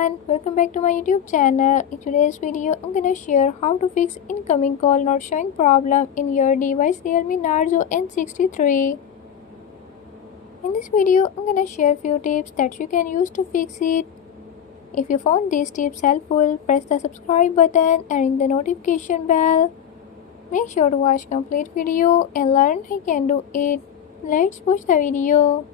everyone, welcome back to my YouTube channel. In today's video, I'm gonna share how to fix incoming call not showing problem in your device Realme Narzo N63. In this video, I'm gonna share few tips that you can use to fix it. If you found these tips helpful, press the subscribe button and ring the notification bell. Make sure to watch complete video and learn how you can do it. Let's watch the video.